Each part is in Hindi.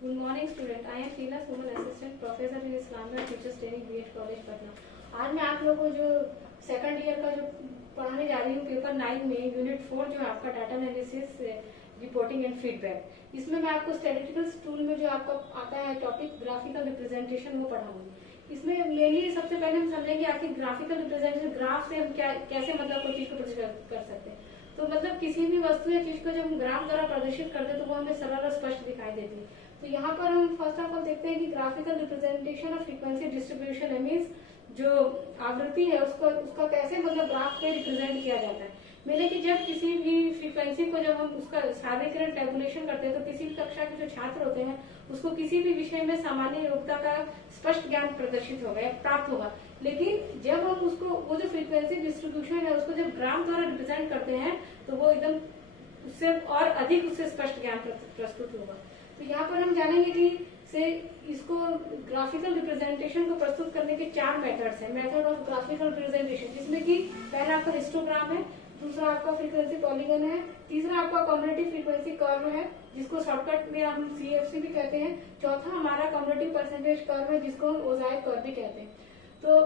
Good morning, student. I am Tina Suman, assistant professor in Islamic Teachers Training BEd College Patna. आज मैं आप लोगों को जो सेकंड ईयर का जो पढ़ाने जा रही हूँ पेपर 9 में यूनिट 4 जो है आपका data analysis reporting and feedback, इसमें मैं आपको स्टैटिस्टिकल टूल में जो आपका आता है टॉपिक ग्राफिकल रिप्रेजेंटेशन वो पढ़ाऊंगी। इसमें मेनली सबसे पहले हम समझेंगे आखिर ग्राफिकल रिप्रेजेंटेशन ग्राफ से हम क्या कैसे मतलब कोई चीज को प्रदर्शित कर सकते हैं। तो मतलब किसी भी वस्तु या चीज को जब हम ग्राफ द्वारा प्रदर्शित करते हैं तो वो हमें सरल और स्पष्ट दिखाई देती है। तो यहाँ पर हम फर्स्ट ऑफ ऑल देखते हैं कि graphical representation of frequency distribution है, मीन्स जो आवृत्ति है उसका कैसे मतलब ग्राफ पे रिप्रेजेंट किया जाता है। मैंने कि जब किसी भी फ्रीक्वेंसी को जब हम उसका साधारणीकरण टेबुलेशन करते हैं तो किसी भी कक्षा के जो छात्र होते हैं उसको किसी भी विषय में सामान्य योग्यता का स्पष्ट ज्ञान प्रदर्शित होगा या प्राप्त होगा। लेकिन जब हम उसको वो जो फ्रीक्वेंसी डिस्ट्रीब्यूशन है उसको जब ग्राफ द्वारा रिप्रेजेंट करते हैं तो वो एकदम उससे और अधिक उससे स्पष्ट ज्ञान प्रस्तुत होगा। तो यहाँ पर हम जानेंगे कि से इसको ग्राफिकल रिप्रेजेंटेशन को प्रस्तुत करने के 4 मेथड्स हैं। मेथड ऑफ ग्राफिकल रिप्रेजेंटेशन, जिसमें कि पहला आपका हिस्टोग्राम है, दूसरा आपका फ्रीक्वेंसी पॉलीगन है, तीसरा आपका कम्युलेटिव फ्रीक्वेंसी कर्व है जिसको शॉर्टकट में हम CFC भी कहते हैं, चौथा हमारा कम्युलेटिव परसेंटेज कर्व है जिसको हम मोज़ाइक कर्व भी कहते हैं। तो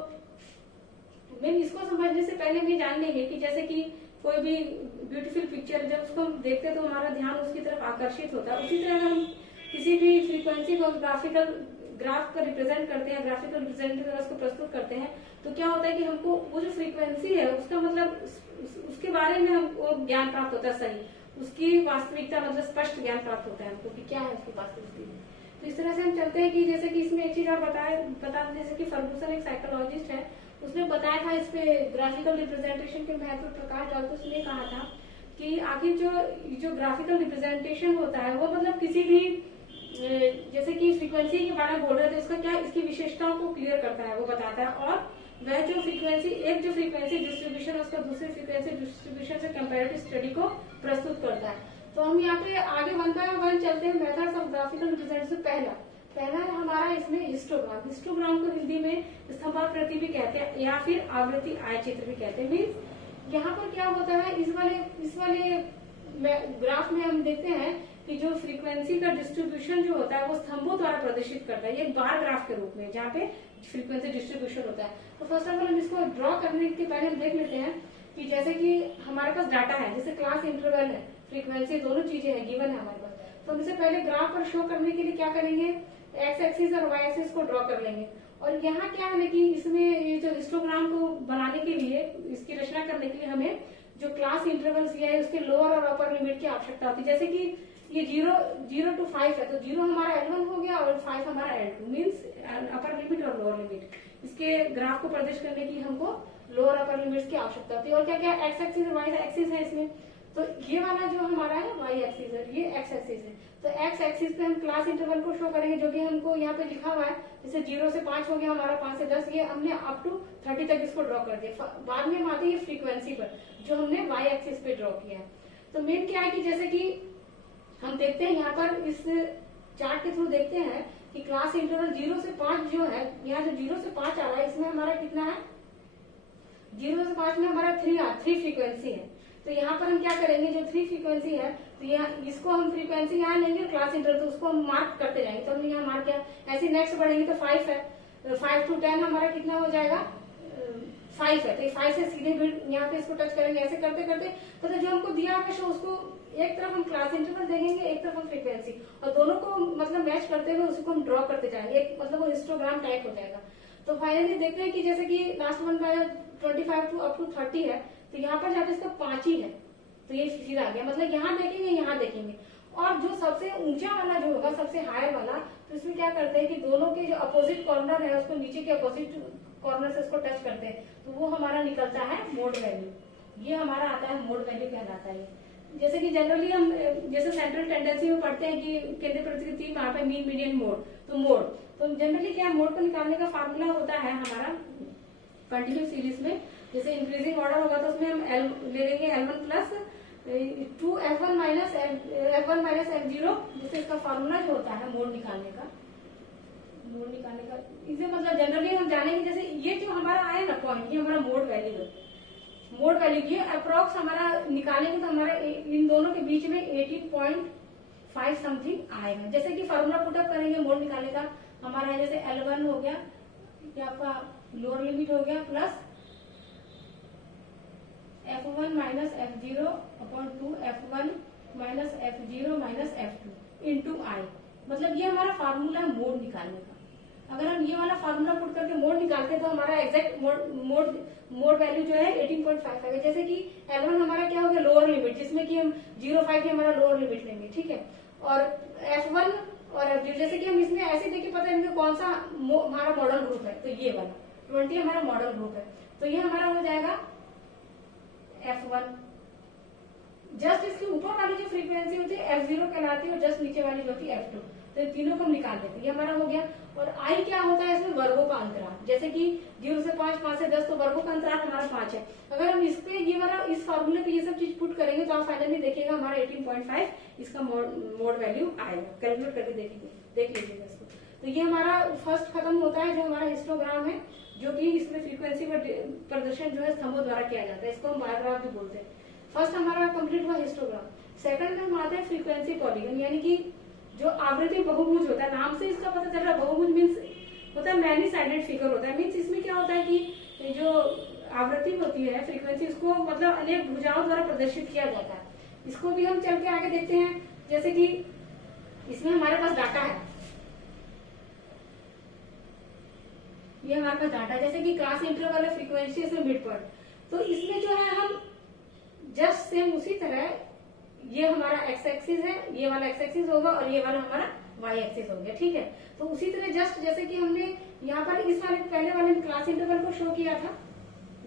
मैं इसको समझने से पहले हम ये जान लेंगे कि जैसे कि कोई भी ब्यूटीफुल पिक्चर जब उसको हम देखते हैं तो हमारा ध्यान उसकी तरफ आकर्षित होता है। उसी तरह अगर हम किसी भी फ्रीक्वेंसी को ग्राफ पर रिप्रेजेंट करते हैं, ग्राफिकल रिप्रेजेंटेशन उसको प्रस्तुत करते हैं तो क्या होता है कि हमको वो जो फ्रीक्वेंसी है उसका मतलब उसके बारे में हमको ज्ञान प्राप्त होता है, सही उसकी वास्तविकता मतलब स्पष्ट ज्ञान प्राप्त होता है हमको कि क्या है उसकी वास्तविकता। तो इस तरह से हम चलते हैं कि जैसे कि इसमें एक चीज और बता जैसे कि फर्गुसन एक साइकोलॉजिस्ट है, उसने बताया था इस पे ग्राफिकल रिप्रेजेंटेशन के महत्व प्रकाश डालते उसने कहा था कि आखिर जो ग्राफिकल रिप्रेजेंटेशन होता है वो मतलब किसी भी जैसे कि फ्रीक्वेंसी के बारे में बोल रहे थे उसका क्या इसकी विशेषताओं को क्लियर करता है, वो बताता है। और वह जो फ्रीक्वेंसी डिस्ट्रीब्यूशन उसका दूसरी फ्रीक्वेंसी डिस्ट्रीब्यूशन से कंपैरेटिव स्टडी को प्रस्तुत करता है। तो हम यहाँ पे आगे 1 बाय 1 चलते हैं। मेथड्स ऑफ ग्राफिकल रिप्रेजेंटेशन, पहला हमारा इसमें हिस्टोग्राम को हिंदी में स्तंभाकृति भी कहते हैं या फिर आवृत्ति आयचित्र भी कहते हैं। मीन्स यहाँ पर क्या होता है इस वाले ग्राफ में हम देखते हैं कि जो फ्रीक्वेंसी का डिस्ट्रीब्यूशन जो होता है वो स्तंभों द्वारा प्रदर्शित करता है, ये बार ग्राफ के रूप में जहाँ पे फ्रीक्वेंसी डिस्ट्रीब्यूशन होता है। तो फर्स्ट ऑफ ऑल हम इसको ड्रॉ करने के पहले हम देख लेते हैं कि जैसे कि हमारे पास डाटा है, जैसे क्लास इंटरवल है, फ्रीक्वेंसी, दोनों चीजें हैं गिवन है हमारे पास। तो हम इसे पहले ग्राफ पर शो करने के लिए क्या करेंगे, एक्स एक्सिस और वाई एक्सिस को ड्रॉ कर लेंगे। और यहाँ क्या है कि इसमें ये जो हिस्टोग्राम को बनाने के लिए, इसकी रचना करने के लिए हमें जो क्लास इंटरवल दिया है उसके लोअर और अपर लिमिट की आवश्यकता होती है। जैसे कि ये 0 to 5 है तो 0 हमारा L1 हो गया और 5 हमारा L2, मीन्स अपर लिमिट और लोअर लिमिट। इसके ग्राफ को प्रदर्शित करने की हमको लोअर अपर लिमिट्स की आवश्यकता होती है। और क्या क्या एक्स एक्सिस और वाई एक्सिस है इसमें, तो ये वाला जो हमारा है वाई एक्सिस है, ये एक्स एक्सिस है। तो एक्स एक्सिस पे हम क्लास इंटरवल को शो करेंगे जो कि हमको यहाँ पे लिखा हुआ है, जैसे 0 से 5 हो गया हमारा, 5 से 10, ये हमने अप टू 30 तक इसको ड्रॉ कर दिया। बाद में हम आते हैं फ्रीक्वेंसी पर जो हमने वाई एक्सिस पे ड्रॉ किया है। तो मेन क्या है कि जैसे कि हम देखते हैं यहाँ पर इस चार्ट के थ्रू देखते हैं कि क्लास इंटरवल 0 से 5 जो है, यहाँ जो 0 से 5 आ रहा है इसमें हमारा कितना है, 0 से 5 में हमारा 3 फ्रीक्वेंसी है। तो यहाँ पर हम क्या करेंगे, जो 3 फ्रीक्वेंसी है तो यहाँ इसको हम फ्रीक्वेंसी यहाँ लेंगे क्लास इंटरवल, तो उसको हम मार्क करते जाएंगे। तो हमने यहाँ मार्क किया, ऐसे नेक्स्ट बढ़ेंगे तो 5 है, 5 to 10 हमारा कितना हो जाएगा, 5 है। तो 5 से सीधे यहाँ पे इसको टच करेंगे, ऐसे करते करते तो जो हमको दिया हुआ उसको एक तरफ हम क्लास इंटरवल देंगे, एक तरफ हम फ्रीक्वेंसी, और दोनों को मतलब मैच करते हुए उसको हम ड्रॉ करते जाएंगे, एक मतलब वो हिस्टोग्राम टाइप हो जाएगा। तो फाइनली देखते हैं कि जैसे कि last 1 by 25 to up to 30 है, तो यहाँ पर जाके इसका 5 ही है, तो ये फिर आ गया, मतलब यहाँ देखेंगे यहाँ देखेंगे। और जो सबसे ऊंचा वाला जो होगा, सबसे हायर वाला, तो इसमें क्या करते हैं कि दोनों के जो अपोजिट कॉर्नर है उसको नीचे के अपोजिट कॉर्नर से उसको टच करते हैं, तो वो हमारा निकलता है मोड वैल्यू। ये हमारा आता है मोड वैल्यू कहलाता है। जैसे कि जनरली हम जैसे सेंट्रल टेंडेंसी में पढ़ते हैं कि केंद्रीय प्रवृत्ति वहां पे मीन मीडियन मोड, तो जनरली क्या मोड को निकालने का फार्मूला होता है हमारा कंटिन्यू सीरीज में, जैसे इंक्रीजिंग ऑर्डर होगा तो उसमें हम ले लेंगे L1 plus 2 F1 minus F0, जैसे इसका फार्मूला जो होता है मोड निकालने का इसे मतलब जनरली हम जानेंगे। जैसे ये जो हमारा आया ना पॉइंट, ये हमारा मोड वैल्यू है, ये अप्रोक्स हमारा निकालेंगे तो हमारा इन दोनों के बीच में 18.5 5 समथिंग आएगा। जैसे कि फॉर्मूला पुटअप करेंगे मोड निकालने का, हमारा है जैसे L1 हो गया, ये आपका लोअर लिमिट हो गया, plus F1 minus F0 upon 2 F1 minus F0 minus F2 into I. मतलब ये हमारा फार्मूला है मोड निकालने का। अगर हम ये वाला फार्मूला पुट करके मोड निकालते हैं तो हमारा एग्जैक्ट मोड वैल्यू जो है 18.5 आएगा। जैसे कि L1 हमारा क्या हो गया, लोअर लिमिट, जिसमें कि हम 0.5 की हमारा लोअर लिमिट लेंगे, ठीक है। और F1 और F0 जैसे कि हम इसमें ऐसे देखिए पता है कौन सा हमारा मॉडल ग्रुप है, तो ये वाला 20 हमारा मॉडल ग्रुप है, तो ये हमारा हो जाएगा F1। जस्ट इसके ऊपर वाली जो फ्रीक्वेंसी होती है F0 कहलाती है, और जस्ट नीचे वाली जो होती है F2, तो इन तीनों को हम निकाल देते हैं। ये हमारा हो गया। और I क्या होता है, इसमें वर्गों का अंतराल, जैसे कि 0 से 5, 5 से 10, तो वर्गों का अंतराल हमारा 5 है। अगर हम इस पे ये वाला इस फॉर्मूले पे ये सब चीज पुट करेंगे तो आप फाइनली देखिएगा हमारा 18.5 इसका मोड वैल्यू आएगा। कैलकुलेट करके देख लीजिएगा इसको। तो ये हमारा फर्स्ट खत्म होता है, जो हमारा हिस्टोग्राम है, जो कि इसमें फ्रीक्वेंसी का प्रदर्शन जो है स्तंभों द्वारा किया जाता है, इसको हम बार ग्राफ भी बोलते हैं। फर्स्ट हमारा कंप्लीट हुआ हिस्टोग्राम। सेकंड में हम आते हैं फ्रीक्वेंसी पॉलीगन, यानी कि जो आवृत्ति बहुभुज होता है, नाम से इसका पता चल रहा है, बहुभुज मीन्स होता है मैनी साइडेड फिगर होता है। मीन्स इसमें क्या होता है कि जो आवृत्ति होती है फ्रीक्वेंसी, उसको मतलब अनेक भुजाओं द्वारा प्रदर्शित किया जाता है। इसको भी हम चल के आगे देखते हैं। जैसे कि इसमें हमारे पास डाटा है, ये हमारे पास डाटा, जैसे कि क्लास इंटरवल है, फ्रीक्वेंसी इसमें मिड पॉइंट, तो इसमें जो है हम जस्ट सेम उसी तरह, ये हमारा एक्स एक्सिस है, ये वाला एक्स एक्सिस होगा और ये वाला हमारा वाई एक्सिस हो गया, ठीक है। तो उसी तरह जस्ट जैसे कि हमने यहाँ पर इस वाले पहले वाले क्लास इंटरवल को शो किया था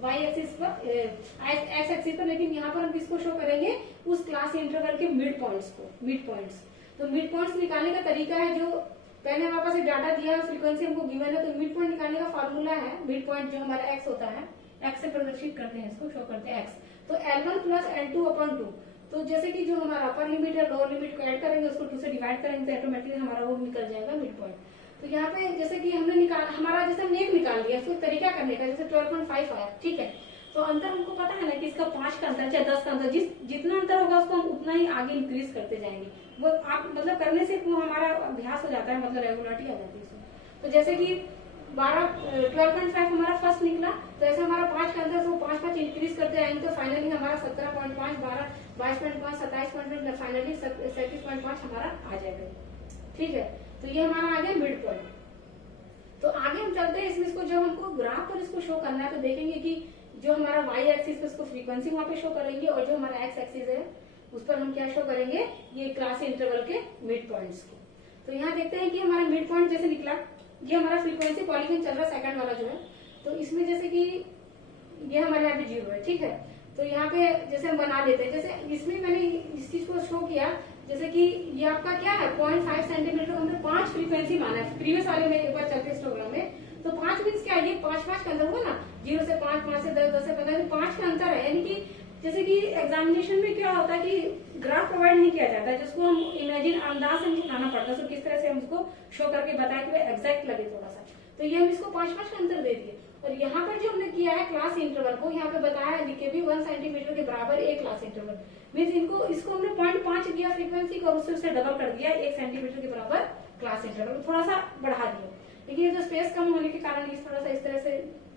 वाई एक्सिस पर, एक्स एक्सिस पर, लेकिन यहाँ पर हम किसको शो करेंगे, उस क्लास इंटरवल के मिड पॉइंट्स को, मिड पॉइंट्स। तो मिड पॉइंट्स निकालने का तरीका है, जो पहले हमारे पास एक डाटा दिया है, फ्रीक्वेंसी हमको गिवन है, तो मिड पॉइंट निकालने का फॉर्मूला है, मिड पॉइंट जो हमारा एक्स होता है, एक्स से प्रदर्शित करते हैं, इसको शो करते हैं एक्स। तो L1 प्लस L2 अपॉन 2, तो जैसे कि जो हमारा अपर लिमिट है लोअर लिमिट को ऐड करेंगे, उसको 2 से डिवाइड करेंगे तो ऑटोमेटिकली हमारा वो निकल जाएगा मिड पॉइंट। तो यहाँ पे जैसे कि हमने हमारा जैसे हमने एक निकाल लिया, फिर तरीका करने का, जैसे 12.5 आया, ठीक है। तो अंतर हमको पता है ना कि इसका 5 का अंतर, चाहे 10 का अंतर, जितना अंतर होगा उसको हम उतना ही आगे इंक्रीज करते जाएंगे। वो आप मतलब करने से वो हमारा अभ्यास हो जाता है, मतलब रेगुलरिटी आ जाती है इसमें। तो जैसे कि 12.5 हमारा फर्स्ट निकला, तो ऐसे हमारा 5 का अंतर, तो 5 इंक्रीज करते जाएंगे, तो फाइनली हमारा 17.5, 12, 22.5, 27.5, फाइनली 37.5 हमारा आ जाएगा, ठीक है। तो ये हमारा आ गया मिड पॉइंट। तो आगे हम चलते हैं इसमें, इसको जब हमको ग्राफ पर इसको शो करना है तो देखेंगे कि जो हमारा वाई एक्सिस पे उसको फ्रीक्वेंसी वहां पे शो करेंगे, और जो हमारा एक्स एक्सिस है उस पर हम क्या शो करेंगे, ये क्लास इंटरवल के मिड पॉइंट्स को। तो यहाँ देखते हैं कि हमारा मिड पॉइंट जैसे निकला, ये हमारा फ्रीक्वेंसी पॉलीगन चल रहा है सेकंड वाला जो है, तो इसमें जैसे कि ये हमारे यहाँ पे 0 है, ठीक है। तो यहाँ पे जैसे हम बना लेते हैं, जैसे इसमें मैंने इस चीज को शो किया, जैसे कि ये आपका क्या है 0.5 सेंटीमीटर को हमने 5 फ्रीक्वेंसी माना है, प्रीवियस वाले में एक बार चलते हिस्टोग्राम में। तो 5 मीन्स क्या है, ये 5 का अंतर हुआ ना, 0 से 5, 5 से 10, 10 से 15, तो 5 का अंतर है। यानी कि जैसे कि एग्जामिनेशन में क्या होता है कि ग्राफ प्रोवाइड नहीं किया जाता है, जिसको हम इमेजिन अंदाज से बनाना पड़ता है, तो किस तरह से हम उसको शो करके बताए कि एग्जैक्ट लगे थोड़ा सा। तो ये हम इसको 5 का अंतर दे दिए। और यहाँ पर जो हमने किया है क्लास इंटरवल को, यहाँ पे बताया लिख के भी 1 सेंटीमीटर के बराबर एक क्लास इंटरवल मीन्स इसको हमने 0.5 दिया फ्रीक्वेंसी को, उससे डबल कर दिया 1 सेंटीमीटर के बराबर क्लास इंटरवल, थोड़ा सा बढ़ा दिया। लेकिन ये जो स्पेस कम होने के कारण थोड़ा सा इस तरह से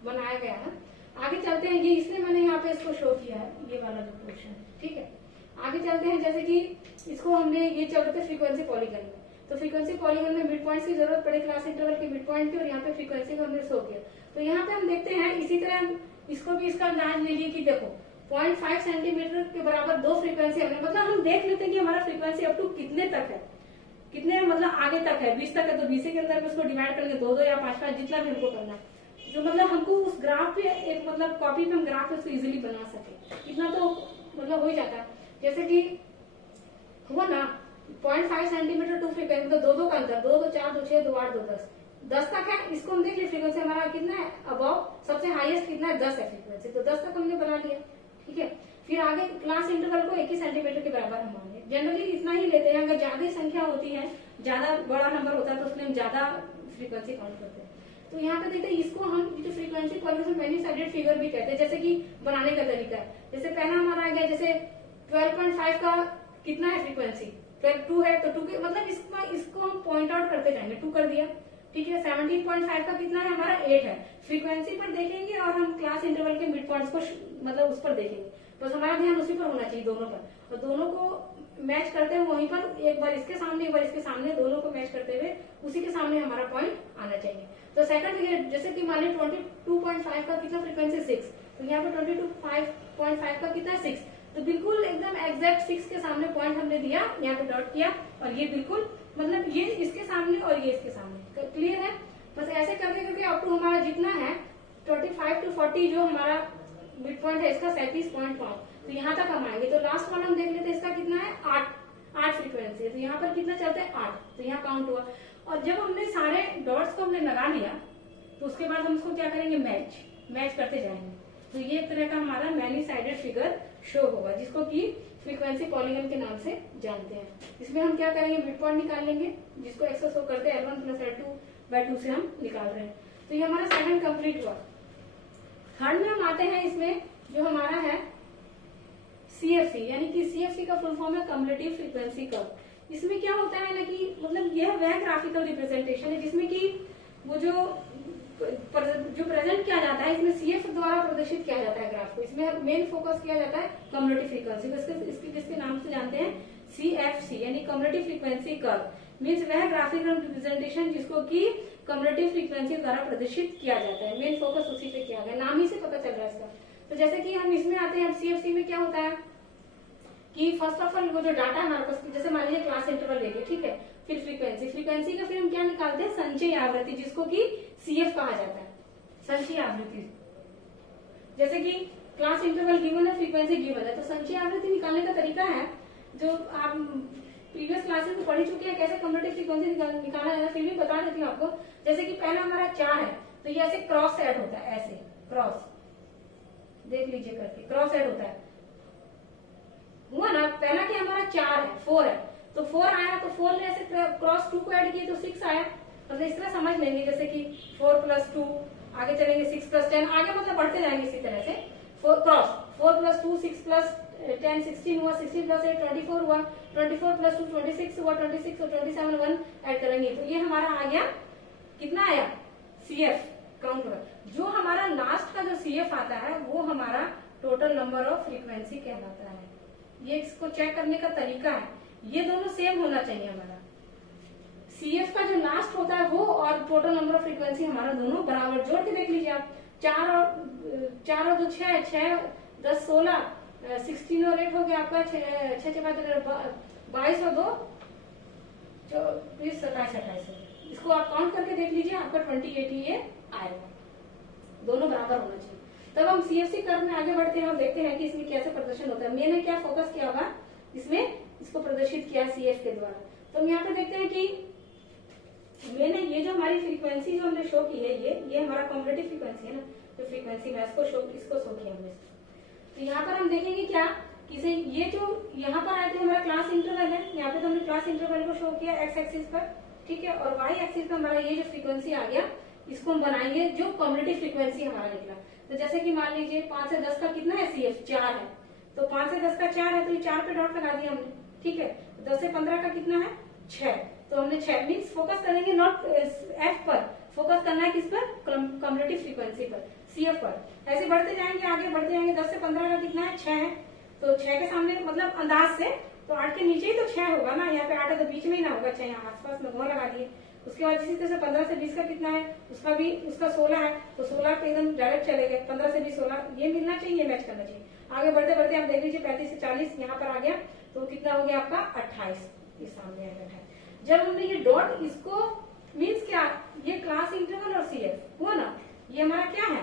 बनाया गया है। आगे चलते हैं, ये इसलिए मैंने यहाँ पे इसको शो किया है, ये वाला जो पोर्शन, ठीक है। आगे चलते हैं, जैसे कि इसको हमने ये चल रहे थे फ्रीक्वेंसी पॉलीगन में, तो फ्रीक्वेंसी पॉलीगन में मिड पॉइंट की जरूरत पड़े क्लास इंटरवल के मिड पॉइंट की, और यहाँ पे फ्रीक्वेंसी को हमने शो किया। तो यहाँ पे हम देखते हैं इसी तरह इसको भी इसका अंदाज ले लिए कि देखो 0.5 सेंटीमीटर के बराबर 2 फ्रीक्वेंसी हमने, मतलब हम देख लेते हैं कि हमारा फ्रीक्वेंसी अप टू कितने तक है, कितने मतलब आगे तक है, 20 तक है, तो 20 के अंदर उसको डिवाइड करके 2-2 या 5-5 जितना भी हमको करना है, जो मतलब हमको उस ग्राफ पे एक मतलब कॉपी पे हम ग्राफ उसको इजीली बना सके, इतना तो मतलब हो ही जाता है। जैसे कि हुआ ना 0.5 सेंटीमीटर 2 फ्रीक्वेंसी, तो 2-2 का अंतर, 2 2 4 2 6 2 8 2 10 तक है। इसको हम देख लिया फ्रीक्वेंसी हमारा कितना है, अबाउ सबसे हाईएस्ट कितना है 10 है फ्रीक्वेंसी, तो 10 तक हमने बना लिया, ठीक है। फिर आगे क्लास इंटरवल को 1 ही सेंटीमीटर के बराबर हम माने, जनरली इतना ही लेते हैं। अगर ज्यादा संख्या होती है, ज्यादा बड़ा नंबर होता है, तो उसमें हम ज्यादा फ्रीक्वेंसी काउंट करते हैं। तो यहाँ पे देखते हैं, इसको हम जो frequency polygon many sided figure भी कहते हैं, जैसे कि बनाने का तरीका है। जैसे पहला हमारा आ गया, जैसे 12.5 का कितना है फ्रीक्वेंसी, फिर 2 है तो 2 के मतलब इसको हम पॉइंट आउट करते जाएंगे। 2 कर दिया, ठीक है। 17.5 का कितना है हमारा 8 है। फ्रीक्वेंसी पर देखेंगे और हम क्लास इंटरवल के मिड पॉइंट्स को मतलब उस पर देखेंगे, तो हमारा ध्यान उसी पर होना चाहिए, दोनों पर। और दोनों को मैच करते हुए वहीं पर एक बार इसके सामने एक बार इसके सामने, दोनों को मैच करते हुए उसी के सामने हमारा पॉइंट आना चाहिए। तो सेकंड जैसे कि मान लीजिए 22.5 का कितना फ्रीक्वेंसी 6, तो यहाँ पे 22.5 का कितना है 6, तो बिल्कुल एकदम एग्जैक्ट 6 के सामने पॉइंट हमने दिया, यहाँ पे डॉट किया, और ये बिल्कुल मतलब ये इसके सामने और ये इसके सामने। क्लियर है? बस ऐसे करके करके अप टू हमारा जितना है 25 to 40 जो हमारा मिड पॉइंट है इसका 37.5, तो यहाँ तक हम आएंगे। तो लास्ट वन हम देख लेते हैं, इसका कितना है 8 फ्रीक्वेंसी है, तो यहाँ पर कितना चलता है 8, तो यहाँ काउंट हुआ। और जब हमने सारे डॉट्स को हमने लगा लिया, तो उसके बाद हम उसको क्या करेंगे, मैच करते जाएंगे। तो ये एक तरह का हमारा मैनी साइडेड फिगर शो होगा, जिसको कि फ्रीक्वेंसी पॉलीगन के नाम से जानते हैं। इसमें हम क्या करेंगे, मिड पॉइंट निकाल लेंगे, जिसको एक्स शो करते हैं L1 + L2/2 से हम निकाल रहे हैं। तो ये हमारा सेकंड कंप्लीट हुआ। थर्ड में हम आते हैं, इसमें जो हमारा है CFC, यानी कि CFC का फुल फॉर्म है कम्युलेटिव फ्रीक्वेंसी कर्व। इसमें क्या होता है ना कि मतलब यह वह ग्राफिकल रिप्रेजेंटेशन है जिसमें कि वो जो प्रेजेंट किया जाता है, इसमें CF द्वारा प्रदर्शित किया जाता है ग्राफ को। इसमें मेन फोकस किया जाता है कम्युलेटिव फ्रीक्वेंसी को, इसके नाम से जानते हैं CFC, यानी कम्युलेटिव फ्रीक्वेंसी कर्व। मीन्स वह ग्राफिकल रिप्रेजेंटेशन जिसको कि कम्युलेटिव फ्रीक्वेंसी द्वारा प्रदर्शित किया जाता है, मेन फोकस उसी पे किया गया, नाम ही से पता चल रहा है इसका। तो जैसे कि हम इसमें आते हैं, CFC में क्या होता है कि फर्स्ट ऑफ ऑल वो जो डाटा हमारे पास, जैसे मान लीजिए क्लास इंटरवल लेंगे, ठीक है, फिर फ्रीक्वेंसी का फिर हम क्या निकालते हैं, संचयी आवृत्ति, जिसको कि CF कहा जाता है, संचयी आवृत्ति। जैसे कि क्लास इंटरवल गिवन है, फ्रीक्वेंसी गिवन है, तो संचयी आवृत्ति निकालने का तरीका है जो आप प्रीवियस क्लासेस में पढ़ी चुके हैं, कैसे कम्युलेटिव फ्रीक्वेंसी निकाला जाता है, फिर भी बता देती हूँ आपको। जैसे कि पहला हमारा 4 है, तो ये ऐसे क्रॉस ऐड होता है, ऐसे क्रॉस, देख लीजिए करके क्रॉस ऐड होता है, हुआ ना। पहला क्या हमारा 4 है, 4 है, तो 4 आया, तो 4 ने ऐसे क्रॉस 2 को ऐड किए तो 6 आया। मतलब इस तरह समझ लेंगे, जैसे कि 4 + 2, आगे चलेंगे 6 + 10, आगे मतलब बढ़ते जाएंगे इसी तरह से। 4 + 2 6 + 10 16 हुआ, 16 + 8 24 हुआ, 24 + 2 26 हुआ, 26 और 27 1 ऐड करेंगे, तो ये हमारा आ गया, कितना आया CF काउंट हुआ। जो हमारा लास्ट का जो CF आता है वो हमारा टोटल नंबर ऑफ फ्रीक्वेंसी कहलाता है। ये इसको चेक करने का तरीका है, ये दोनों सेम होना चाहिए हमारा। CF का जो लास्ट होता है वो और टोटल नंबर ऑफ फ्रीक्वेंसी हमारा दोनों बराबर। जोड़ के देख लीजिए आप, 4 और 2 6, 6 10 16, 16 और 8 हो गया आपका 6 6 22 और 2 24 27 28। इसको आप काउंट करके देख लीजिए, आपका 28 ये आएगा, दोनों बराबर होना चाहिए। तब हम CFC कर्व में आगे बढ़ते हैं और देखते हैं कि इसमें कैसे प्रदर्शन होता है। मैंने क्या फोकस किया होगा इसमें, इसको प्रदर्शित किया CF के द्वारा। तो हम यहाँ पे देखते हैं कि मैंने ये जो हमारी फ्रीक्वेंसी जो हमने शो की है, ये हमारा कम्युलेटिव फ्रीक्वेंसी है ना, जो फ्रीक्वेंसी में इसको शो किया हमने। तो यहाँ पर हम देखेंगे क्या कि ये जो यहाँ पर आए थे हमारा क्लास इंटरवल है, यहाँ पे तो हमने क्लास इंटरवल को शो किया एक्स एक्सिस पर, ठीक है, और वाई एक्सिस पर हमारा ये जो फ्रीक्वेंसी आ गया, इसको हम बनाएंगे जो कम्युलेटिव फ्रीक्वेंसी हमारा निकला। तो जैसे कि मान लीजिए 5 से 10 का कितना है CF 4 है, तो 5 से 10 का 4 है, तो ये 4 पे डॉट लगा दिया हमने, ठीक है। 10 से 15 का कितना है 6, तो हमने 6 मीन्स फोकस करेंगे नॉट F पर, फोकस करना है किस पर, कम्युलेटिव फ्रीक्वेंसी पर, CF पर। ऐसे बढ़ते जाएंगे, आगे बढ़ते जाएंगे। 10 से 15 का कितना है 6 है, तो 6 के सामने मतलब अंदाज से तो 8 के नीचे ही तो 6 होगा ना, यहाँ पे 8 है तो बीच में ही ना होगा 6, यहाँ आसपास में लगा दिए। उसके बाद इसी तरह से 15 से 20 का कितना है, उसका 16 है, तो 16 पे एकदम डायरेक्ट चले गए, 15 से 20 16, ये मिलना चाहिए, मैच करना चाहिए। आगे बढ़ते बढ़ते आप देख लीजिए 35 से 40 यहाँ पर आ गया, तो कितना हो गया आपका 28, ये सामने आएगा 28। जब हमने ये डॉट, इसको मीन्स क्या, ये क्लास इंटरवल और CF हुआ ना, ये हमारा क्या है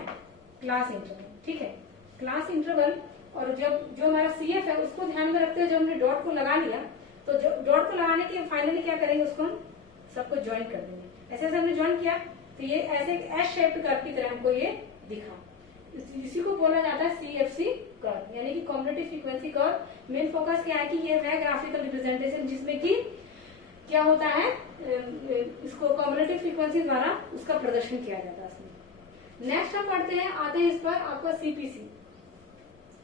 क्लास इंटरवल, ठीक है, क्लास इंटरवल। और जब जो हमारा CF है उसको ध्यान में रखते हुए जब हमने डॉट को लगा लिया, तो डॉट को लगाने के फाइनली क्या करेंगे, उसको हम सबको ज्वाइन कर देंगे। ऐसे हमने ज्वाइन किया तो ये ऐसे एस शेप्ड कर्व की तरह हमको ये दिखा, इसी को बोला जाता है CFC कर्व, यानी कि cumulative frequency curve. Main focus क्या है कि ये वह ग्राफिकल रिप्रेजेंटेशन जिसमें कि क्या होता है, इसको कम्युलेटिव फ्रीक्वेंसी द्वारा उसका प्रदर्शन किया जाता है। नेक्स्ट हम पढ़ते हैं, आते हैं इस पर आपका CPC,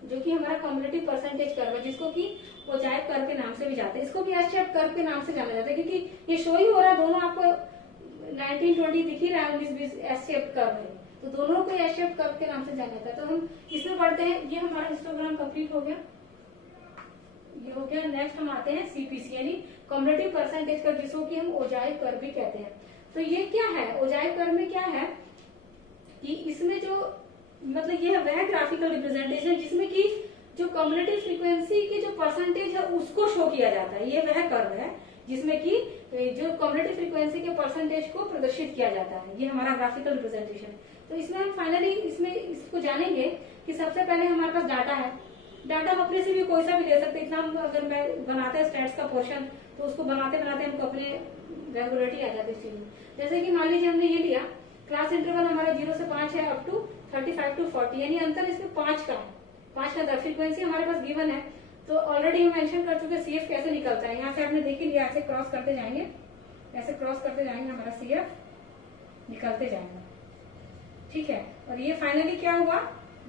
जो कि हमारा कम्युलेटिव परसेंटेज कर्व है, जिसको कि ओजाइव कर्व के नाम से भी जाते हैं। इसको भी एस शेप कर्व के नाम से जाना जाता है, क्योंकि ये शो ही हो रहा है, दोनों आपको 19-20 दिख ही रहा है, 19-20 एस शेप कर्व है, तो दोनों को एस शेप कर्व के नाम से जाना जाता है। तो हम इसमें पढ़ते हैं, ये हमारा हिस्टोग्राम कंप्लीट हो गया, ये हो गया। नेक्स्ट हम आते हैं सीपीसी यानी कम्युलेटिव परसेंटेज कर्व, जिसको कि हम ओजाइव कर्व भी कहते हैं। तो ये क्या है, ओजाइव कर्व में क्या है कि इसमें जो मतलब ये है वह ग्राफिकल रिप्रेजेंटेशन जिसमें कि जो कम्युलेटिव फ्रीक्वेंसी की जो परसेंटेज है उसको शो किया जाता है। ये वह कर्व है जिसमें कि जो कम्युलेटिव फ्रीक्वेंसी के परसेंटेज को प्रदर्शित किया जाता है, ये हमारा ग्राफिकल रिप्रेजेंटेशन है। तो इसमें हम फाइनली इसमें इसको जानेंगे कि सबसे पहले हमारे पास डाटा है, डाटा हम अपने से भी कोई सा भी ले सकते हैं। इतना हम अगर मैं बनाते हैं स्टैट्स का पोर्शन, तो उसको बनाते बनाते हमको अपने रेगुलरिटी आ जाती है चीज में। जैसे कि मान लीजिए हमने ये लिया, क्लास इंटरवल हमारा 0 से 5 है अप टू 35 to 40, यानी अंतर इसमें 5 का है, 5 का फ्रीक्वेंसी हमारे पास गिवन है। तो ऑलरेडी हम मेंशन कर चुके सीएफ कैसे निकलता है, यहाँ से आपने देख लिया, ऐसे क्रॉस करते जाएंगे, ऐसे क्रॉस करते जाएंगे, हमारा सीएफ निकलते जाएगा, ठीक है। और ये फाइनली क्या हुआ,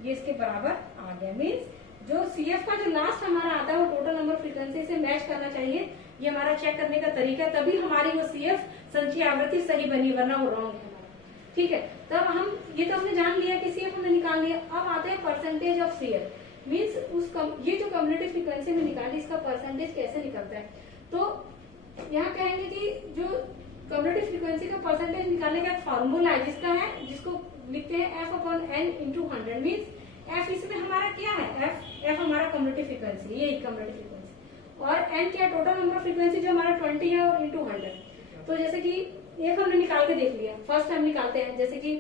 ये इसके बराबर आ गया। मीन्स जो सीएफ का जो लास्ट हमारा आता है वो टोटल नंबर फ्रीक्वेंसी से मैच करना चाहिए। ये हमारा चेक करने का तरीका है, तभी हमारी वो सीएफ संचयी आवृत्ति सही बनी, वरना वो रॉन्ग है, ठीक है। तब हम ये तो हमने जान लिया कि सीएफ हमने निकाल लिया। अब आते हैं परसेंटेज ऑफ सीएफ, मीन्स ये जो कम्युलेटिव फ्रीक्वेंसी में निकाली इसका परसेंटेज कैसे निकलता है। तो यहाँ कहेंगे कि जो कम्युलेटिव फ्रीक्वेंसी का परसेंटेज निकालने का फॉर्मूला है, जिसको लिखते हैं f/n/100। मीन्स f इसमें हमारा क्या है, f हमारा कम्युलेटिव फ्रीक्वेंसी, यही कम्युलेटिव फ्रीक्वेंसी, और n क्या टोटल नंबर फ्रीक्वेंसी जो हमारा 20 है, और इंटू 100। तो जैसे कि एक हमने निकाल के देख लिया, फर्स्ट हम निकालते हैं, जैसे कि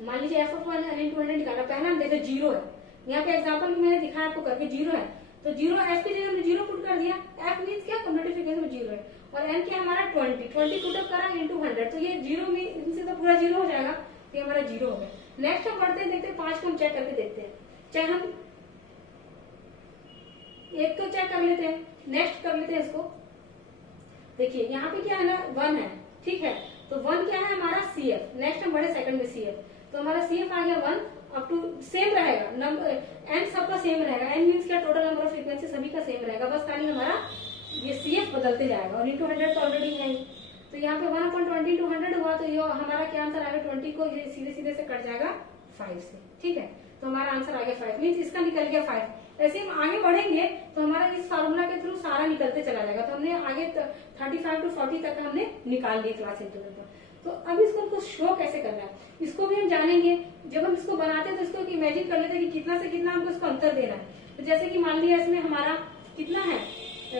मान लीजिए f/n/100 निकाला, पहला हम देखे 0 है, यहाँ पे एग्जाम्पल मैंने दिखाया आपको करके 0 है, तो 0 f की जगह हमने 0 पुट कर दिया। f मीन्स क्या, कम्युलेटिव फ्रीक्वेंसी में 0 है, और n क्या हमारा 20 पुटअप करा इंटू 100, तो ये 0 में इनसे तो पूरा 0 हो जाएगा, तो ये हमारा 0 हो गया। नेक्स्ट हम पढ़ते हैं, देखते हैं 5 को हम चेक करके देखते हैं, चाहे हम एक तो चेक कर लेते हैं, नेक्स्ट कर लेते हैं इसको। देखिए यहाँ पे क्या है ना, 1 है, ठीक है, तो 1 क्या है हमारा सीएफ। नेक्स्ट हम बढ़े सेकंड में सीएफ, तो हमारा सीएफ आ गया 1 अप टू सेम रहेगा, नंबर एन सबका सेम रहेगा, एन मीन्स क्या टोटल नंबर ऑफ फ्रीक्वेंसी सभी का सेम रहेगा, बस खाली हमारा ये सीएफ बदलते जाएगा, और इंटू 100 तो ऑलरेडी है। तो यहाँ पे 1/20 into 100 हुआ, तो ये हमारा क्या आंसर आएगा, 20 को ये सीधे सीधे से कट जाएगा 5 से, ठीक है। तो हमारा आंसर आ गया 5, मीन्स इसका निकल गया 5। ऐसे हम आगे बढ़ेंगे तो हमारा इस फार्मूला के थ्रू सारा निकलते चला जाएगा। तो हमने आगे 35 to 40 तक हमने निकाल लिया क्लास इंटरवल पर। तो अब इसको हमको शो कैसे करना है, इसको भी हम जानेंगे। जब हम इसको बनाते हैं तो इसको इमेजिन कर लेते हैं कि कितना से कितना हमको इसको अंतर देना है। तो जैसे कि मान लिया इसमें हमारा कितना है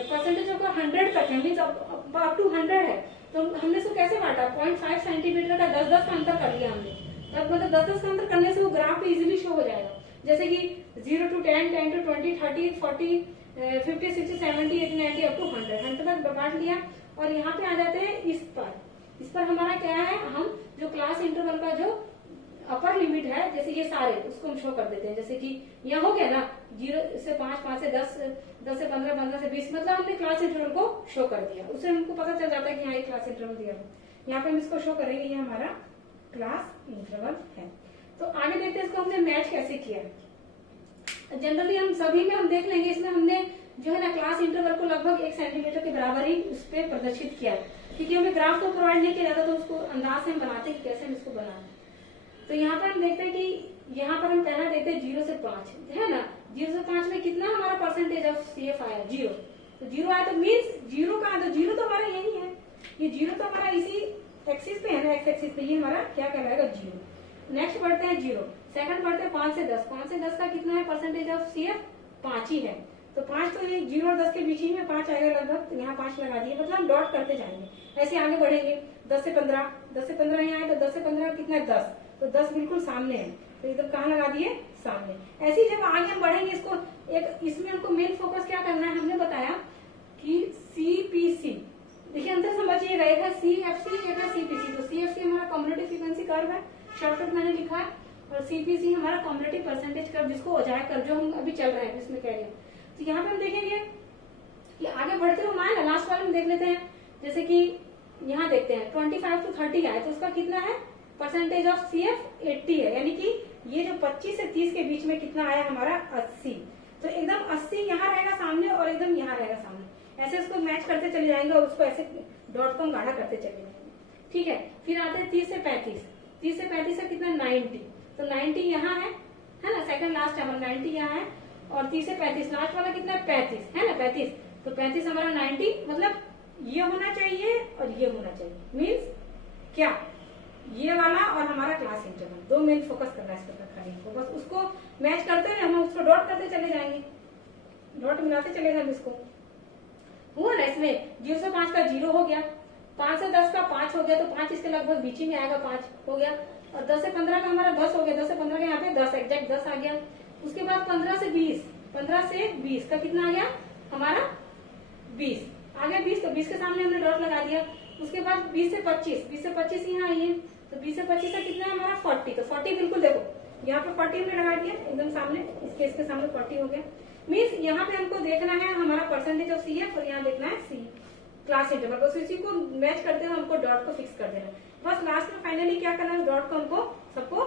परसेंटेज, अगर 100 तक है, मीन्स अप टू 100 है, तो हमने इसको कैसे बांटा, 0.5 सेंटीमीटर का 10-10 का अंतर कर लिया हमने। तब मतलब 10-10 का अंतर करने से वो ग्राफ पे इजीली शो हो जाएगा। जैसे कि 0 to 10, 10 to 20, 30, 40, 50, 60, 70, 80, 90 अप टू 100 तक बांट लिया। और यहाँ पे आ जाते हैं इस पर हमारा क्या है, हम जो क्लास इंटरवल का जो अपर लिमिट है, जैसे ये सारे उसको हम शो कर देते हैं। जैसे कि यहाँ हो गया ना 0 से 5, 5 से 10, 10 से 15, 15 से 20, मतलब हमने क्लास इंटरवल को शो कर दिया। उससे हमको पता चल जाता है कि हाँ ये क्लास इंटरवल दिया है। यहाँ पे हम इसको शो करेंगे, ये हमारा क्लास इंटरवल है। तो आगे देखते हैं इसको हमने मैच कैसे किया। जनरली हम सभी में हम देख लेंगे, इसमें हमने जो है ना क्लास इंटरवल को लगभग 1 सेंटीमीटर के बराबर ही उस पर प्रदर्शित किया है, क्योंकि हमें ग्राफ को प्रोवाइड नहीं किया जाता, तो उसको अंदाज से हम बनाते हैं कि कैसे हम इसको बनाएं। तो यहाँ पर हम देखते हैं कि यहाँ पर हम पहला देखते हैं 0 से 5 है ना, 0 से 5 में कितना हमारा परसेंटेज ऑफ सीएफ आया, 0। तो 0 आया, तो मीन्स 0 का, तो 0 तो हमारा यही है, ये 0 तो हमारा इसी एक्सिस पे है ना, एक्स एक्सिस पे, ये हमारा क्या कहलाएगा 0। नेक्स्ट बढ़ते हैं 0, सेकंड बढ़ते हैं 5 से 10, 5 से 10 का कितना है परसेंटेज ऑफ सीएफ, 5 ही है। तो 5 तो ये 0 और 10 के बीच ही में 5 आएगा लगभग, तो यहाँ 5 लगा दिए, मतलब हम डॉट करते जाएंगे। ऐसे आगे बढ़ेंगे 10 से 15, 10 से 15 यहाँ आए, तो 10 से 15 कितना है 10, तो 10 बिल्कुल सामने है, तो एकदम कहाँ लगा दिए, सामने। ऐसे ही जब आगे हम बढ़ेंगे, इसको एक इसमें हमको मेन फोकस क्या करना है, हमने बताया कि सीपीसी, देखिए अंतर समझिएगा, एक है सीएफसी, एक है सीपीसी। तो सीएफसी हमारा कम्युलेटिव फ्रीक्वेंसी कर्व है, शॉर्टकट मैंने लिखा है, और सीपीसी हमारा कम्युलेटिव परसेंटेज कर्व, जिसको ओजाइव कर्व जो हम अभी चल रहे हैं इसमें कह रहे हैं। तो यहाँ पे हम देखेंगे कि आगे बढ़ते हुए आए ना, लास्ट वाले में देख लेते हैं। जैसे कि यहाँ देखते हैं 25 to 30 आए, तो उसका कितना है परसेंटेज ऑफ CF 80 है, यानी कि ये जो 25 से 30 के बीच में कितना आया हमारा 80। तो एकदम 80 यहाँ रहेगा सामने और एकदम यहाँ रहेगा सामने, ऐसे इसको मैच करते चले जाएंगे और उसको ऐसे डॉट को गाढ़ा करते चले जाएंगे। ठीक है, फिर आते हैं 30 से 35। 30 से 35 से कितना 90, तो 90 यहाँ है ना, सेकंड लास्ट है हमारा 90 यहाँ है, और 30 से 35 लास्ट वाला कितना है 35 है ना, 35। तो 35 हमारा 90, मतलब ये होना चाहिए और ये होना चाहिए, मीन्स क्या, ये वाला और हमारा क्लास इंटरवल, दो मेन फोकस करना है इस पर खाली को, बस उसको मैच करते हुए हम उसको डॉट करते चले जाएंगे, डॉट मिलाते चले जाएंगे। इसको हुआ ना, इसमें 0 से 5 का 0 हो गया, 5 से 10 का 5 हो गया, तो 5 इसके लगभग बीच ही में आएगा, 5 हो गया, और 10 से 15 का हमारा 10 हो गया, 10 से 15 का यहाँ पे 10 एग्जैक्ट 10 आ गया। उसके बाद 15 से 20 का कितना आ गया हमारा 20 आ गया, 20, तो 20 के सामने हमने डॉट लगा दिया। उसके बाद 20 से 25 यहाँ आई है, तो 20 से 25 का कितना है हमारा 40, तो 40 बिल्कुल देखो यहाँ पे 40 हमने लगा दिया एकदम सामने, इसके सामने 40 हो गया। मीन्स यहाँ पे हमको देखना है हमारा परसेंटेज ऑफ CF और यहाँ देखना है C क्लास इंटरवल, बस इसी को मैच करते हुए हमको डॉट को फिक्स कर देना है। बस लास्ट में फाइनली क्या करना है, डॉट को हमको सबको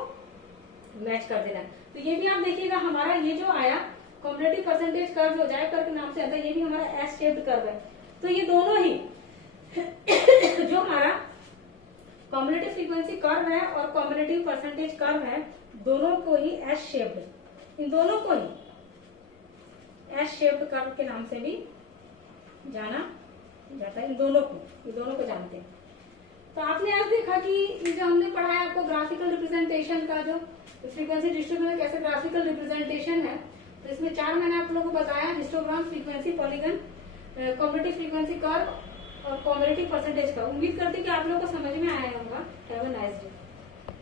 मैच कर देना है। तो ये भी आप देखिएगा हमारा ये जो आया कॉम्बिनेटिव परसेंटेज कर्व जो जाए कर्व के नाम से आता है, ये भी हमारा एस शेप्ड कर्व है। तो ये दोनों ही जो हमारा कॉम्बिनेटिव फ्रीक्वेंसी कर्व है और कॉम्बिनेटिव परसेंटेज कर्व है, दोनों को ही एस शेप्ड, इन दोनों को ही एस शेप्ड कर्व के नाम से भी जाना जाता है। इन दोनों को जानते हैं। तो आपने आज देखा कि ये जो हमने पढ़ा है आपको ग्राफिकल रिप्रेजेंटेशन का, जो फ्रीक्वेंसी डिस्ट्रीब्यूशन कैसे ग्राफिकल रिप्रेजेंटेशन है, तो इसमें 4 मैंने आप लोगों को बताया, histogram, frequency polygon, cumulative frequency curve और कॉम्बिनेटिव परसेंटेज कर्व। उम्मीद करती हूँ कि आप लोगों को समझ में आया होगा। Have a nice day.